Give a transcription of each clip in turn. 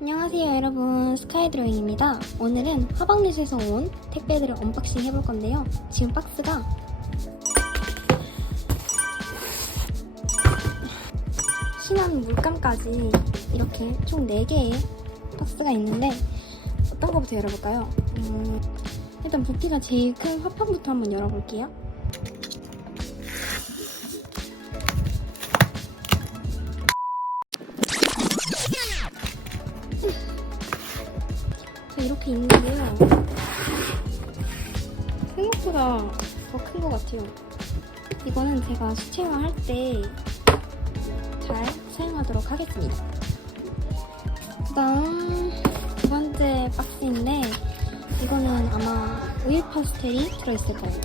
안녕하세요 여러분. 스카이드로잉입니다. 오늘은 화방넷에서 온 택배들을 언박싱 해볼 건데요. 지금 박스가. 신한 물감까지 이렇게 총 4개의 박스가 있는데 어떤 거부터 열어볼까요? 음, 일단 부피가 제일 큰 화판부터 한번 열어볼게요 생각보다 더 큰 것 같아요. 이거는 제가 수채화 할 때 잘 사용하도록 하겠습니다. 그 다음 두 번째 박스인데 이거는 아마 오일 파스텔이 들어있을 거예요.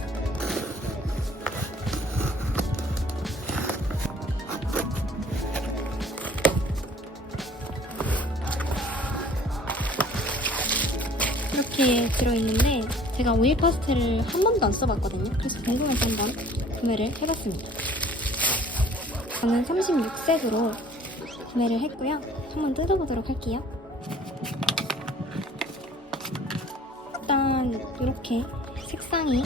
이렇게 들어있는데 제가 오일 파스텔을 한 번도 안 써봤거든요. 그래서 궁금해서 한번 구매를 해봤습니다. 저는 36색으로 구매를 했고요. 한번 뜯어보도록 할게요. 일단 이렇게 색상이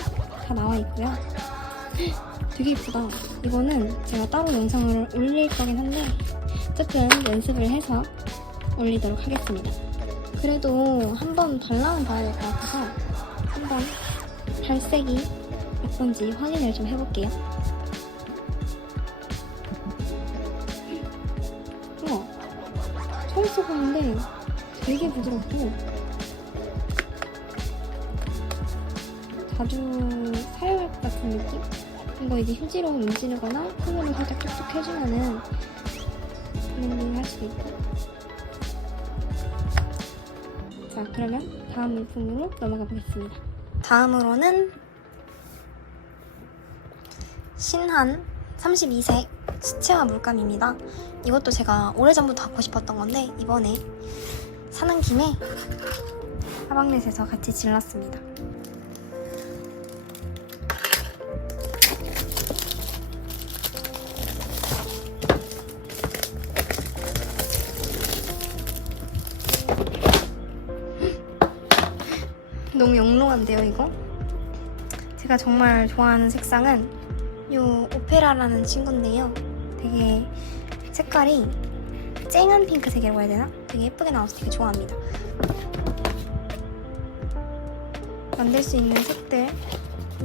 다 나와 있고요. 되게 예쁘다. 이거는 제가 따로 영상을 올릴 거긴 한데 어쨌든 연습을 해서 올리도록 하겠습니다. 그래도 한번 발라는 봐야 될 것 같아서 한번 발색이 예쁜지 확인을 좀 해볼게요. 우와, 처음 써보는데 되게 부드럽고 자주 사용할 것 같은 느낌? 이거 이제 휴지로 문지르거나 손으로 살짝 툭툭 해주면은 블렌딩 할 수도 있고 자, 그러면 다음 물품으로 넘어가 보겠습니다. 다음으로는 신한 32색 수채화 물감입니다. 이것도 제가 오래전부터 갖고 싶었던 건데 이번에 사는 김에 하방넷에서 같이 질렀습니다. 너무 영롱한데요, 이거? 제가 정말 좋아하는 색상은 이 오페라라는 친구인데요. 되게 색깔이 쨍한 핑크색이라고 해야 되나? 되게 예쁘게 나와서 되게 좋아합니다. 만들 수 있는 색들이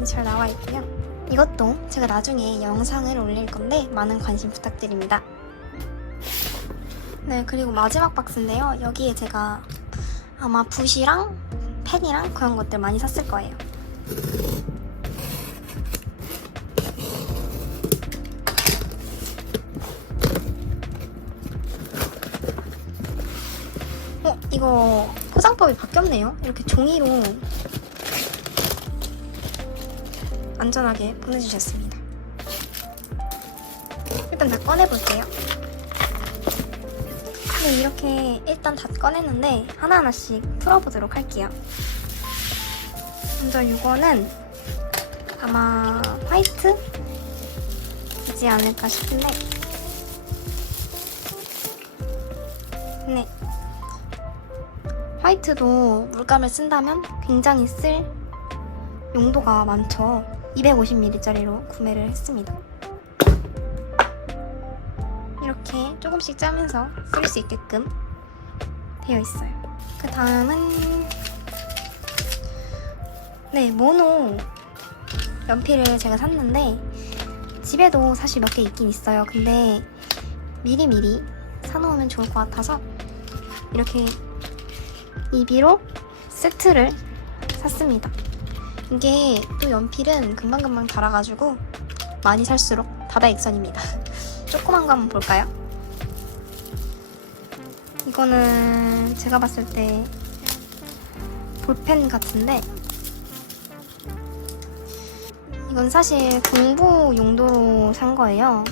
잘 나와 있고요. 이것도 제가 나중에 영상을 올릴 건데 많은 관심 부탁드립니다. 네, 그리고 마지막 박스인데요. 여기에 제가 아마 붓이랑 펜이랑 그런 것들 많이 샀을 거예요. 어, 이거 포장법이 바뀌었네요. 이렇게 종이로 안전하게 보내주셨습니다. 일단 다 꺼내볼게요. 네, 이렇게 일단 다 꺼냈는데 하나하나씩 풀어보도록 할게요. 먼저 이거는 아마 화이트이지 않을까 싶은데. 네. 화이트도 물감을 쓴다면 굉장히 쓸 용도가 많죠. 250ml짜리로 구매를 했습니다 이렇게 조금씩 짜면서 쓸 수 있게끔 되어 있어요 그 다음은 네, 모노 연필을 제가 샀는데 집에도 사실 몇 개 있긴 있어요. 근데 미리미리 사놓으면 좋을 것 같아서 이렇게 이비로 세트를 샀습니다. 이게 또 연필은 금방금방 닳아가지고 많이 살수록 다다익선입니다. 조그만 거 한번 볼까요? 이거는 제가 봤을 때 볼펜 같은데 이건 사실 공부 용도로 산 거예요.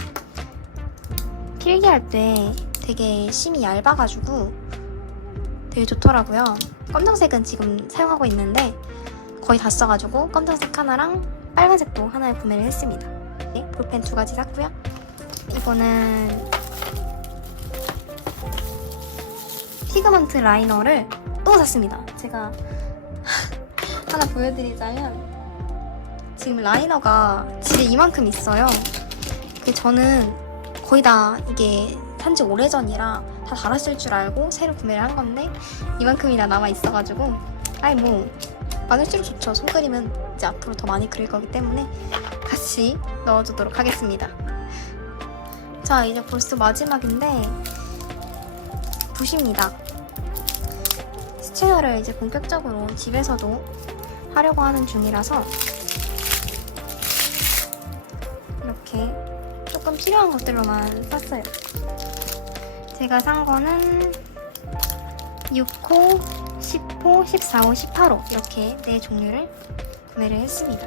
필기할 때 되게 심이 얇아가지고 되게 좋더라고요. 검정색은 지금 사용하고 있는데 거의 다 써가지고 검정색 하나랑 빨간색도 하나를 구매를 했습니다. 네, 볼펜 두 가지 샀고요. 이거는 피그먼트 라이너를 또 샀습니다. 제가 하나 보여드리자면 지금 라이너가 집에 이만큼 있어요. 그 저는 거의 다 이게 산지 오래전이라 다 달았을 줄 알고 새로 구매를 한 건데 이만큼이나 남아 있어가지고 아이 뭐 많을수록 좋죠. 손그림은 이제 앞으로 더 많이 그릴 거기 때문에 같이 넣어주도록 하겠습니다. 자 이제 벌써 마지막인데 붓입니다. 스체어를 이제 본격적으로 집에서도 하려고 하는 중이라서 이렇게 조금 필요한 것들로만 샀어요. 제가 산 거는 6호, 10호, 14호, 18호 이렇게 네 종류를 구매를 했습니다.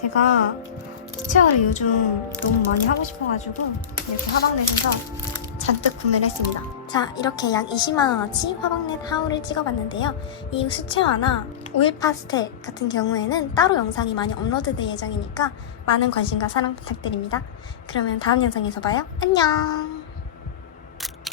제가 스체어를 요즘 너무 많이 하고 싶어가지고 이렇게 화방넷에서 잔뜩 구매를 했습니다. 자, 이렇게 약 20만원어치 화방넷 하울을 찍어봤는데요. 이 수채화나 오일 파스텔 같은 경우에는 따로 영상이 많이 업로드될 예정이니까 많은 관심과 사랑 부탁드립니다. 그러면 다음 영상에서 봐요. 안녕!